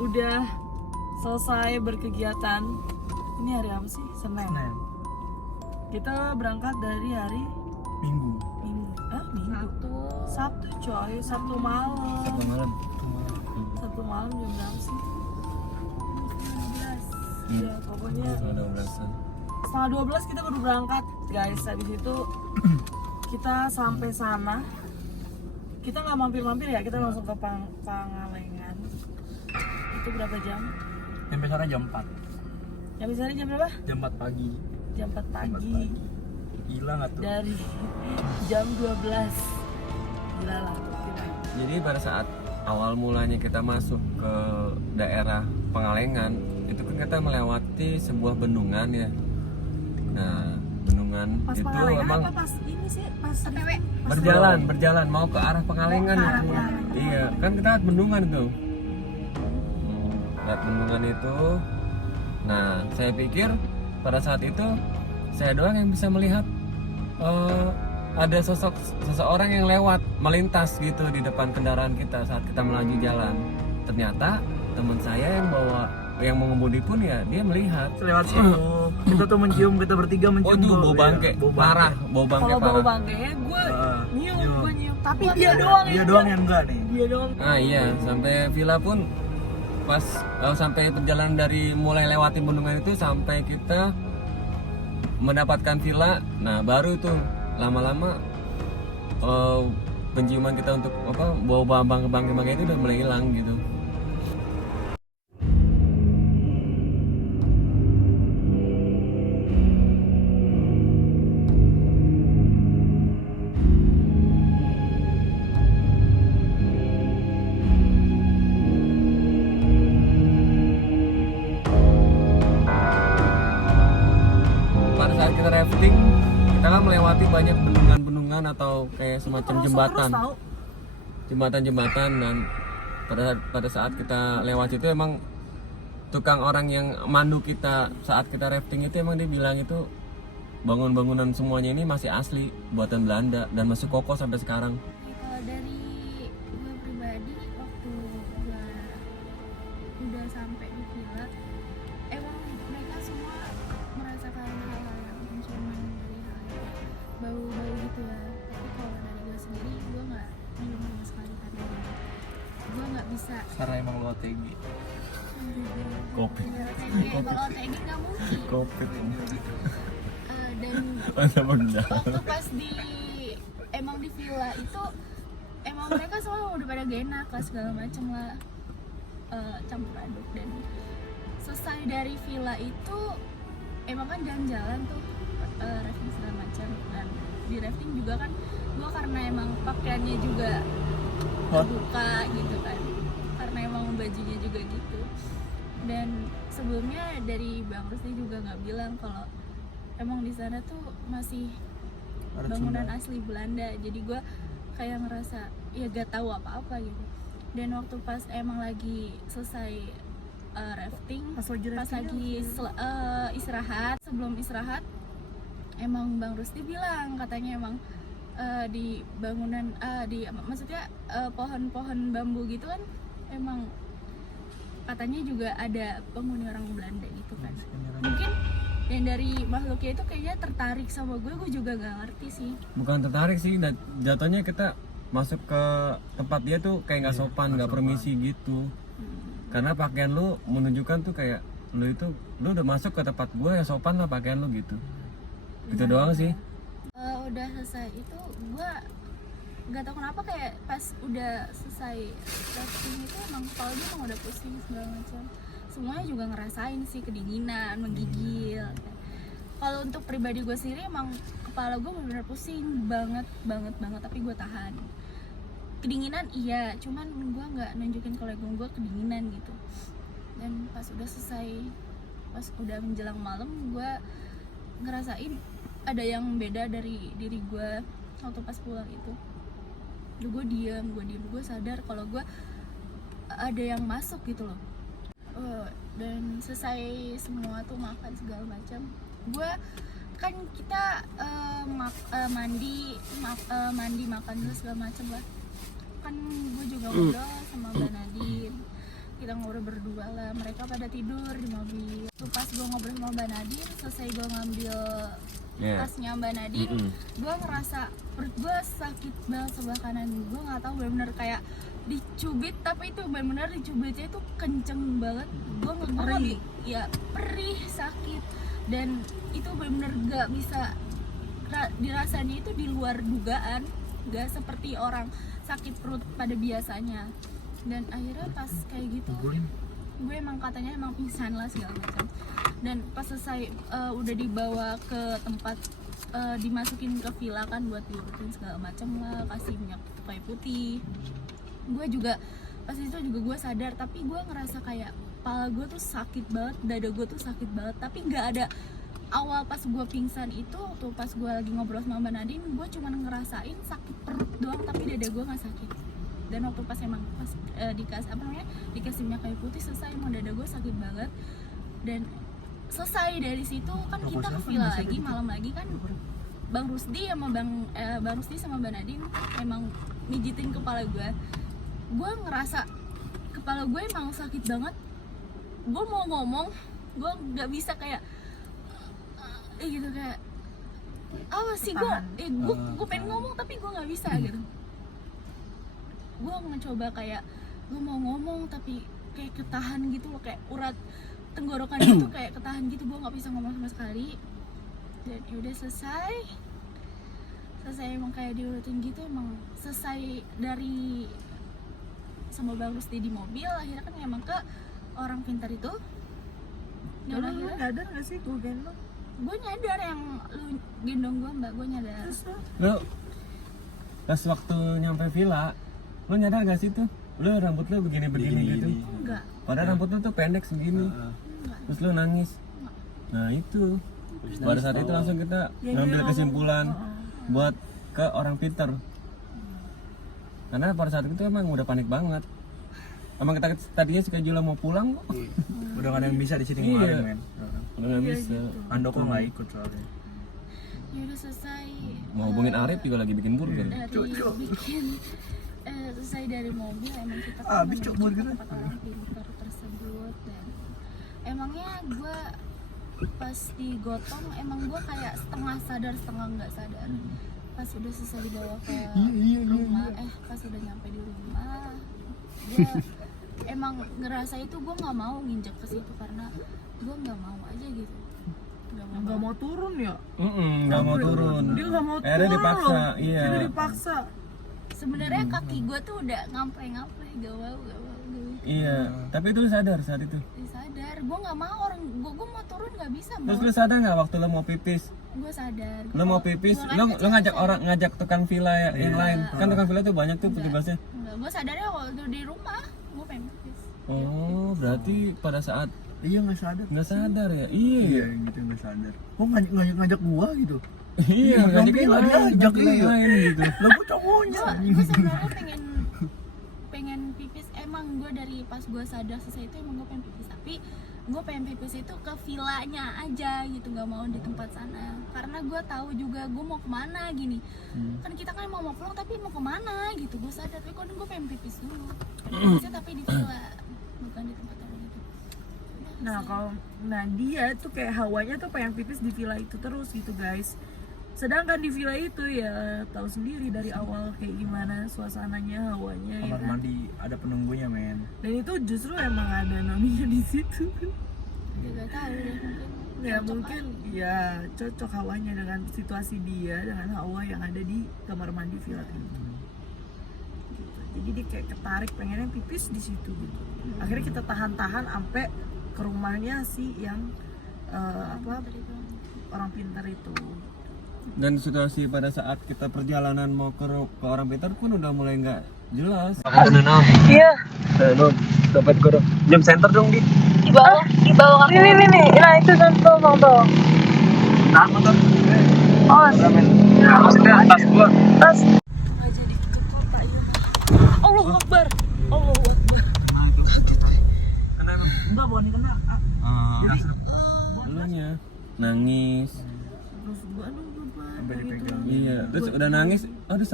udah selesai berkegiatan. Ini hari apa sih? Senin. Kita berangkat dari hari Minggu. Minggu. Sabtu coy, Sabtu malam. Sabtu malam jam berapa sih? 12. Ya pokoknya setengah 12 kita baru berangkat guys. Habis itu kita sampai sana. Kita nggak mampir-mampir ya, kita langsung ke Pangalengan. Itu berapa jam? Sampai sana jam 4. Habis hari jam berapa? Jam 4 pagi. Jam 4 pagi. Gila nggak tuh? Dari jam 12. Gila lah. Gila. Jadi pada saat awal mulanya kita masuk ke daerah Pangalengan, itu kan kita melewati sebuah bendungan ya. Nah, bendungan Pas itu Pangalengan emang apa pas ini sih? Pas OTW. berjalan mau ke arah Pangalengan Ke arah itu. Pangalengan. Iya, kan kita lihat bendungan tuh. Lihat bendungan itu. Nah, saya pikir pada saat itu saya doang yang bisa melihat ada seseorang yang lewat melintas gitu di depan kendaraan kita saat kita melaju jalan. Ternyata teman saya yang mengemudi pun ya dia melihat Lewat situ. Kita tuh kita bertiga oh mencium itu bau bangke parah, bau bangke Kalau bau parah. bangke gue nyium, nyium. gue nyium. Tapi dia doang Dia doang yang enggak nih. Dia doang. Nah iya, sampai villa pun pas sampai perjalanan dari mulai lewati bendungan itu sampai kita mendapatkan villa. Nah baru tuh lama-lama penciuman kita untuk bau bangke itu udah mulai hilang gitu. Pada saat kita rafting, kita kan melewati banyak bendungan-bendungan atau kayak semacam jembatan-jembatan, dan pada saat kita lewat itu emang tukang orang yang mandu kita saat kita rafting itu emang dia bilang itu bangunan semuanya ini masih asli buatan Belanda dan masih kokoh sampai sekarang. Kalau dari gue pribadi, waktu gue udah sampai di villa, emang mereka semua merasakan hal-hal yang penciuman dari hal yang bau-bau gitu ya. Tapi kalau dari gue sendiri, gue nggak minum sama sekali karena gue nggak bisa. Karena emang lu OTG. Kopi. Kalau OTG nggak mungkin. Kopi. Dan waktu pas emang di villa itu emang mereka semua udah pada gak enak lah segala macem lah, campur aduk. Dan selesai dari villa itu emang kan jalan-jalan tuh, rafting segala macam. Dan di rafting juga kan gua karena emang pakaiannya juga terbuka gitu kan, karena emang bajunya juga gitu. Dan sebelumnya dari Bang Rusdi juga nggak bilang kalau emang di sana tuh masih bangunan asli Belanda. Jadi gue kayak ngerasa ya gak tahu apa-apa gitu. Dan waktu pas emang lagi selesai rafting, pas lagi istirahat, sebelum istirahat emang Bang Rusdi bilang katanya emang di bangunan maksudnya pohon-pohon bambu gitu kan emang katanya juga ada penghuni orang Belanda gitu kan. Mungkin dan dari makhluknya itu kayaknya tertarik sama gue juga gak ngerti sih. Bukan tertarik sih, jatuhnya kita masuk ke tempat dia tuh kayak nggak sopan, nggak permisi gitu. Karena pakaian lu menunjukkan tuh kayak lu udah masuk ke tempat gue ya sopan lah pakaian lu gitu. Gitu doang sih. Udah selesai itu gue nggak tahu kenapa kayak pas udah selesai rafting itu emang kepala gue emang udah pusing segala macam. Semuanya juga ngerasain sih kedinginan, menggigil. Kalau untuk pribadi gue sendiri emang kepala gue benar-benar pusing banget, tapi gue tahan. Kedinginan iya, cuman gue nggak nunjukin kalau gue kedinginan gitu. Dan pas udah selesai, pas udah menjelang malam, gue ngerasain ada yang beda dari diri gue waktu pas pulang itu. Gue diam, gue sadar kalau gue ada yang masuk gitu loh. Dan selesai semua tuh makan segala macam, gue kan kita mandi makan segala macam lah. Kan gue juga ngobrol sama Mbak Nadine, kita yang udah berdua lah, mereka pada tidur di mobil. Tuh pas gue ngobrol sama Mbak Nadine, selesai gue ngambil tasnya Mbak Nadine, gue ngerasa perut gue sakit banget sebelah kanan. Gue nggak tahu, benar-benar kayak dicubit, tapi itu benar-benar dicubitnya itu kenceng banget. Gue nggak ya perih, sakit, dan itu benar-benar nggak bisa dirasanya, itu di luar dugaan, nggak seperti orang sakit perut pada biasanya. Dan akhirnya pas kayak gitu gue emang katanya emang pingsan lah segala macam. Dan pas selesai udah dibawa ke tempat dimasukin ke villa kan buat diurutin segala macam lah, kasih minyak kayu putih. Gue juga pas itu juga gue sadar, tapi gue ngerasa kayak kepala gue tuh sakit banget, dada gue tuh sakit banget, tapi nggak ada. Awal pas gue pingsan itu, waktu pas gue lagi ngobrol sama Mbak Nadine, gue cuma ngerasain sakit perut doang, tapi dada gue nggak sakit. Dan waktu pas dikasih minyak kayu putih, selesai emang dada gue sakit banget. Dan selesai dari situ kan kita ke villa lagi, malam lagi kan Bang Rusdi sama Bang Rusdi sama Mbak Nadine emang mijitin kepala gue. Gue ngerasa kepala gue emang sakit banget. Gue mau ngomong, gue nggak bisa, kayak gitu, kayak apa sih, gue pengen ngomong tapi gue nggak bisa gitu. Gue mencoba kayak gue mau ngomong tapi kayak ketahan gitu loh, kayak urat tenggorokan itu kayak ketahan gitu, gue nggak bisa ngomong sama sekali. Dan udah selesai emang kayak diurutin gitu, emang selesai dari sama Bang Rusdi di mobil, akhirnya kan emang ke orang pintar itu. Dan Lu nyadar gak sih gue gendong? Gue nyadar yang lu gendong gue, Mbak, gue nyadar. Lu pas waktu nyampe villa, lu nyadar gak sih tuh? Lu rambut lu begini-begini gitu? Enggak. Padahal rambut lu tuh pendek segini. Enggak. Terus lu nangis. Nah itu, pada saat itu langsung kita ngambil kesimpulan buat ke orang pintar. Karena pada saat itu emang udah panik banget. Emang kita tadinya si Kajula mau pulang kok. Udah gak ada yang bisa di sini kemarin, men. Udah gak bisa. Andoko nggak ikut soalnya. Ya udah selesai. Mau hubungin Arif juga lagi bikin burger. Selesai dari mobil, emang kita Habis cok burger. tempat orang pintar tersebut. Dan emangnya gue pas digotong, emang gue kayak setengah sadar setengah nggak sadar. Pas udah selesai dibawa ke rumah, pas udah nyampe di rumah, gue emang ngerasa itu gue nggak mau nginjek ke situ karena gue nggak mau aja gitu, Nggak mau turun ya? Nggak mau turun. Dia nggak mau turun. Akhirnya dipaksa, loh. iya. Dia dipaksa. Sebenarnya kaki gue tuh udah ngampe gak mau. Iya, tapi itu lu sadar saat itu. Sadar, gue nggak mau, orang gue mau turun nggak bisa. Terus lu sadar nggak waktu lu mau pipis? Gue sadar. Lu mau pipis, lu ngajak tukang villa yang lain. Kan tukang villa tuh banyak tuh petugasnya. Enggak, gue sadarnya waktu di rumah gue pengen pipis. Oh, berarti pada saat Iya nggak sadar. Ya? Iya. Gitu nggak sadar. Kok ngajak gua gitu? Iya, ngajak lain gitu. Lah gua cowoknya. Gue sebenarnya pengen pipis. Emang gue dari pas gue sadar selesai itu emang gue pengen pipis, tapi gue pengen pipis itu ke villanya aja gitu, nggak mau di tempat sana. Karena gue tahu juga gue mau kemana gini. Kan kita kan mau pulang tapi mau kemana gitu. Gue sadar, tapi kok gue pengen pipis dulu. Pipisnya tapi di villa, bukan di tempat orang itu. Nah dia tuh kayak hawanya tuh pengen pipis di villa itu terus gitu guys. Sedangkan di villa itu ya tahu sendiri dari awal kayak gimana suasananya, hawanya ya Kamar kan. mandi ada penunggunya, men. Dan itu justru emang ada naminya di situ. Gak tahu deh, Ya mungkin ya cocok hawanya dengan situasi dia, dengan hawa yang ada di kamar mandi villa itu. Gitu. Jadi dia kayak ketarik pengennya pipis di situ gitu. Akhirnya kita tahan-tahan sampai ke rumahnya si yang orang pintar itu. Dan situasi pada saat kita perjalanan mau ke orang pintar pun udah mulai nggak jelas. Iya. Dapat gue dong. Jam center dong di bawah kamu. Nih. Nah itu kan tuh. Nah, motor. Oh, Ya, maksudnya tas gua. tas. Nggak jadi ke kota ya. Allahu Akbar. Kena emang. Enggak, bukan kena. Elunya nangis. Terus gua aduh aman Sampai kayak gitu. dipegang. Iya, terus udah nangis, aduh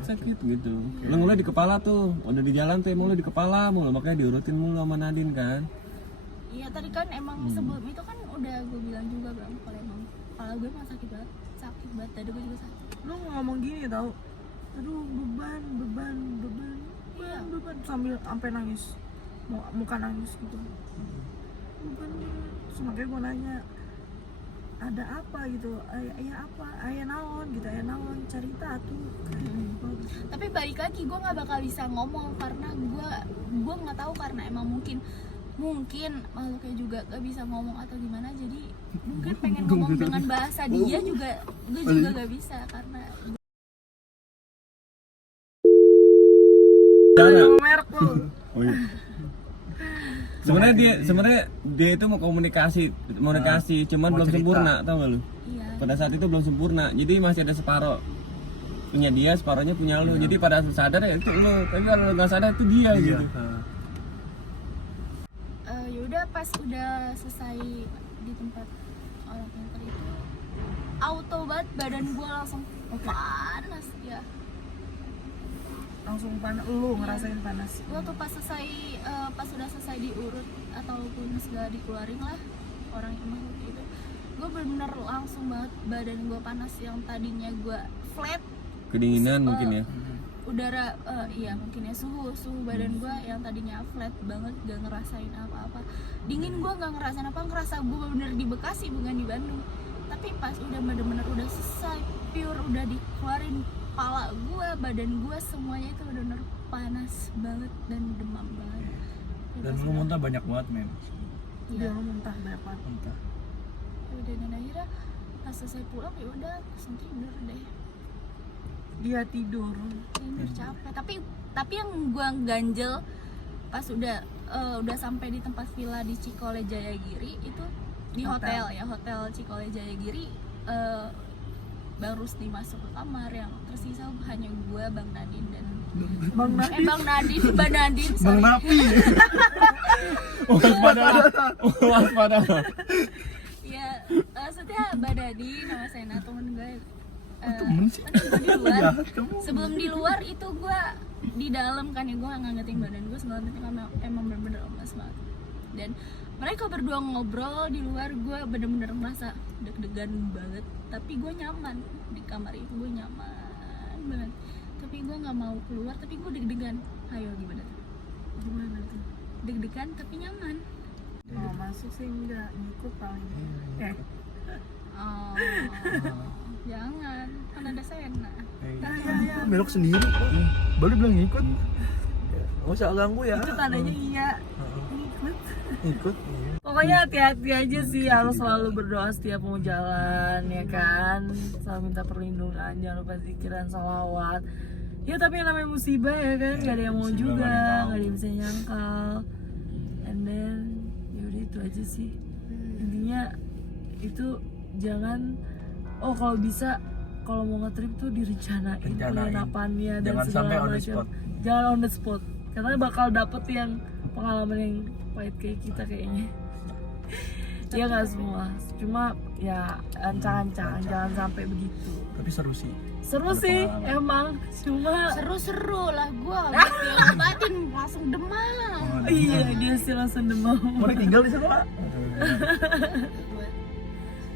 sakit gitu. Lu mulai di kepala tuh, udah di jalan tuh emang lu di kepala mulu, makanya diurutin mulu sama Nadine kan. Iya tadi kan emang sebelum itu kan udah gue bilang juga bang kalau emang kepala gue emang sakit banget dada gue juga sakit. Lu ngomong gini tau, aduh beban Iya. sampai nangis, muka nangis gitu. Beban. Terus makanya gue nanya, ada apa gitu, ayah apa, ayah naon gitu, ayah naon cerita tuh. Tapi balik lagi gue nggak bakal bisa ngomong karena gue nggak tahu karena emang mungkin makhluknya juga gak bisa ngomong atau gimana, jadi mungkin pengen ngomong dengan bahasa dia juga gue juga gak bisa karena Merek lu. Oh iya. Sebenarnya dia itu mau komunikasi, cuman Mau belum cerita. sempurna, tau gak lu? iya. Pada saat itu belum sempurna, jadi masih ada separoh punya dia, separohnya punya lu. Jadi pada sadar ya itu lu, tapi kalau lu nggak sadar itu dia Iya. gitu. Yaudah pas udah selesai di tempat orang pintar itu auto banget badan gue langsung panas ya. Langsung panas, lu ngerasain panas. Gue tuh pas udah selesai diurut ataupun segala dikeluarin lah orang yang makhluk itu, gue bener-bener langsung banget badan gue panas yang tadinya gue flat. Kedinginan mungkin ya. Udara iya mungkin ya suhu badan gue yang tadinya flat banget gak ngerasain apa-apa, dingin gue gak ngerasain apa, ngerasa gue bener di Bekasi bukan di Bandung. Tapi pas udah bener-bener udah selesai pure udah dikeluarin kepala gue, badan gue semuanya itu bener-bener panas banget dan demam banget. Dan lu muntah banyak banget men. Dia Iya. muntah banyak banget. Muntah. Udah dan akhirnya pas selesai pulang ya udah langsung tidur deh. Dia tidur. Tidur capek. Tapi yang gua ganjel pas udah sampai di tempat villa di Cikole Jayagiri itu di hotel Cikole Jayagiri, Bang Rusdi masuk ke kamar, yang tersisa hanya gua, Bang Nadine dan Bang Nadine Bang Napi. Waspada. ya maksudnya Bang Nadine sama Sena temen gue. Temen sih. Di luar. Jahat kamu. Sebelum di luar itu gue di dalam kan ya, gue ngangetin badan gue segala macam, emang bener-bener lemas banget. Dan mereka berdua ngobrol di luar, gue bener-bener merasa deg-degan banget. Tapi gue nyaman di kamar itu, gue nyaman banget. Tapi gue nggak mau keluar, tapi gue deg-degan. Ayo gimana tuh? Gimana tuh? Deg-degan tapi nyaman. Mau masuk sih enggak, ngikut paling. Oh, jangan, kan ada Sena. Belok sendiri. Baru bilang ngikut. Nggak usah ganggu ya. Itu tandanya iya. Ikut. Pokoknya hati-hati aja sih, harus selalu berdoa setiap mau jalan ya kan. Selalu minta perlindungan, jangan lupa zikiran, sholawat. Ya tapi yang namanya musibah ya kan, gak ada yang mau Musibah juga, gak ada yang tahu. gak ada yang bisa nyangkal. And then yaudah itu aja sih. Intinya itu jangan, kalau bisa kalau mau nge-trip tuh direncanain penginapannya dan Jangan segala sampai on the macam. spot. Jangan on the spot, karena bakal dapet yang pengalaman yang pahit kayak kita kayaknya. Ya nggak semua, cuma ya ancang-ancang, jangan sampai begitu. Tapi seru sih. Seru Ada sih pengalaman. emang, cuma Seru-seru lah, gue habis diobatin langsung demam. iya dia sih langsung demam. Mau tinggal di sana, Pak?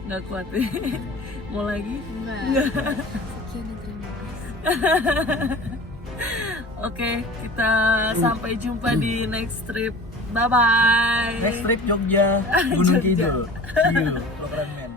Nggak kuat deh. Mau lagi? Enggak. Sekian dan terima kasih. Oke, kita sampai jumpa di next trip. Bye bye. Next trip Jogja, Gunung Jogja. Kidul. See you, Lo keren men.